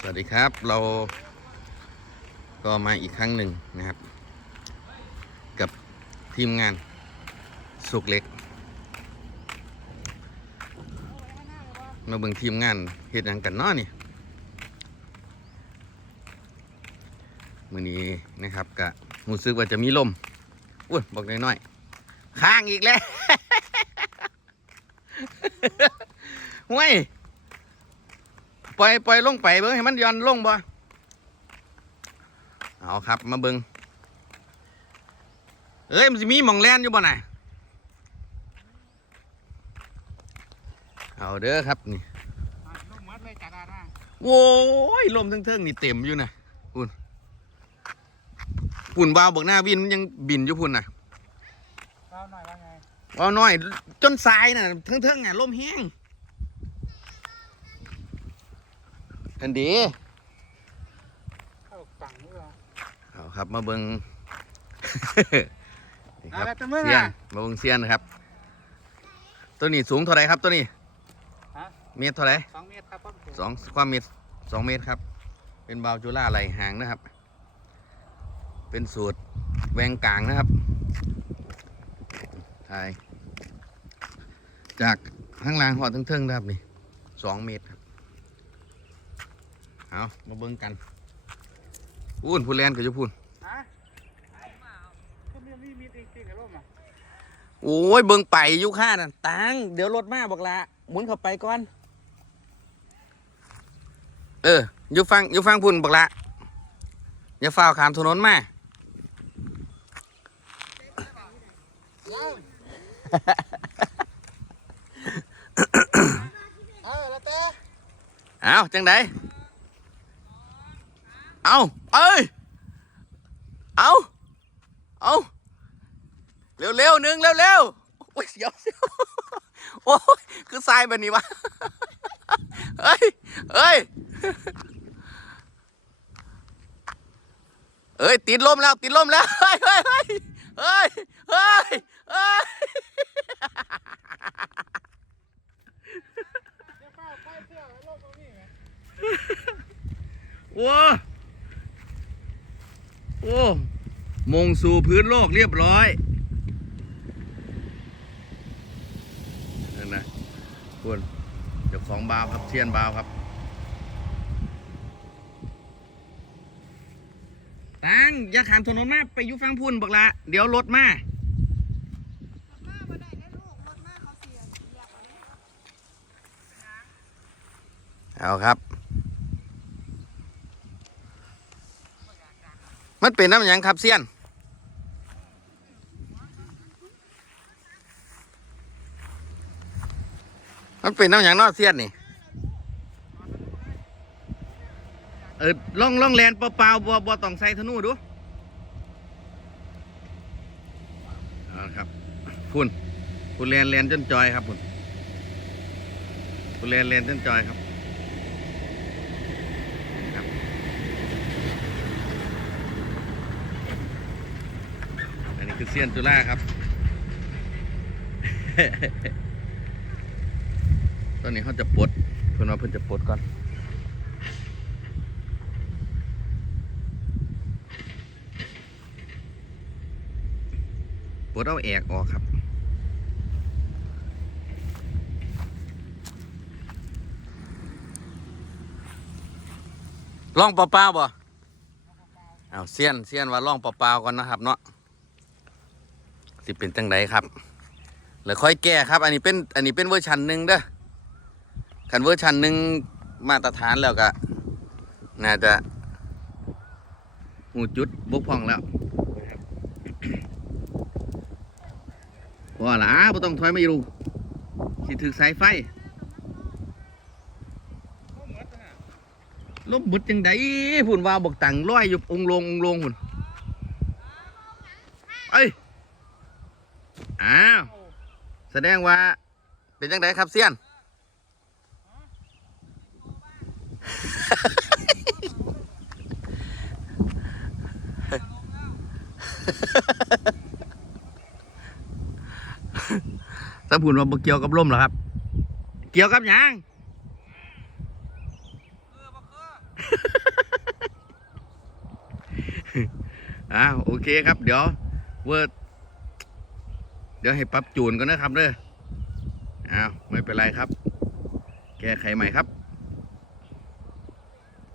สวัสดีครับเราก็มาอีกครั้งหนึ่งนะครับ กับทีมงานสุกเล็ก มาเบิ่งทีมงานเฮ็ดหยังกันเนาะนี่มื้อนี้นะครับกะรู้สึกว่าจะมีลมอุ้ยบอกน้อยๆข้างอีกแล้วห้วย ปล่อยปล่อยลงไปเบิ่งให้มันย้อนลงบ่เอาครับมาเบิ่งเอ้ยมันสิมีหมองแลนอยู่บ่น่ะเอาเด้อครับนี่ลูกมัดเลยจัดอานะโว้ยลมเทิงๆนี่เต็มอยู่นะปุ่นปุ่นวาวบอกหน้าวินมันยังบินอยู่พุ่นน่ะเล่าหน่อยว่าไงวาวน้อยจนสายน่ะเทิงๆอะลมแห้ง อันดีเข้าตังค์ด้วยเหรอเอาครับมาเบิง นี่ครับเอาละแต่เมื่อเซียนน่ะมาเบิงเซียนนะครับ ตัวนี้สูงเท่าไหรครับตัวนี้ฮะ เมตรเท่าไหรสองเมตรครับพ่อสองความเมตรสองเมตรครับ เป็นบาวจุล่าไหลหางนะครับ เป็นสูตรแหวงกลางนะครับถ่ายจากข้างล่างหอดทั้งเทิงๆนะครับนี่สองเมตรครับ เอามาเบิ่งกันพูนพูนแลนกับยุพูนฮะก็มีมีมีจริงๆกับร่มอะโอ้ยเบิ่งไปอยุค่าน่ะตังเดี๋ยวรถมาบอกละหมุนเข้าไปก่อน เอออยู่ฟังอยู่ฟังพุ่นบอกละอย่าฝ้าวขามถนนมาเออแล้วแต่เอาจังได เอาเอ้ย เอาเอาเร็วเร็วหนึ่งเร็วเร็วโอ้ยเสียวเสียวโอ้ยคือทรายแบบนี้วะเฮ้ยเฮ้ยเอ้ยติดลมแล้วติดลมแล้วเฮ้ยเฮ้ยเฮ้ยเฮ้ยเฮ้ยเฮ้ยว้าไปเที่ยวไอ้ร่ มตรงนี้ไงโอ้โอ้มงสู่พื้นโลกเรียบร้อยนั่นนะคุณเจ้าของบาวครับเชียนบาวครับ ตังอย่าขามถนนมาไปอยู่ฟังพุ่นบอกละเดี๋ยวรถมาเอาครับ มันเป็นน้ำหยังครับเซียน มันเป็นน้ำหยังนอเซียนนี่ เออล่องล่องแลนเปล่าๆบัวบัวต้องใส่ธนูดูเอาละครับพุ่นพุ่นแลนแลนจนจอยครับพุ่นพุ่นแลนแลนจนจอยครับ อันนี้ คือเซียนจุฬาครับ ตอนนี้เขาจะปลดเพื่อนว่าเพื่อนจะปลดก่อนปลดเอาแอกออกครับล่องเปล่าๆบ่เอาเซียนเซียนว่าล่องเปล่าๆก่อนนะครับเนาะ สิเป็นจังไดครับแล้วค่อยแก้ครับ อันนี้เป็นอันนี้เป็นเวอร์ชันหนึ่งเด้อคันเวอร์ชันหนึ่งมาตรฐานแล้วก็น่าจะหูจุดบกพร่องแล้วพอละบ่ต้องถอยไมาอยู่สิถึกสายไฟลบบุดจังไดพุ่นว่าบอกตังร้อยอยู่องลงองลงพุ่นเอ้ย อ้าว แสดงว่า เป็นจังไดครับเซียน ถ้าพูดว่าบ่เกี่ยวกับลมเหรอครับ เกี่ยวกับหยังเออบ่คืออ้าวโอเคครับ เดี๋ยวเวิร์ด เดี๋ยวให้ปรับจูนก่อนนะครับเด้ออ้าวไม่เป็นไรครับ แก้ไขใหม่ครับ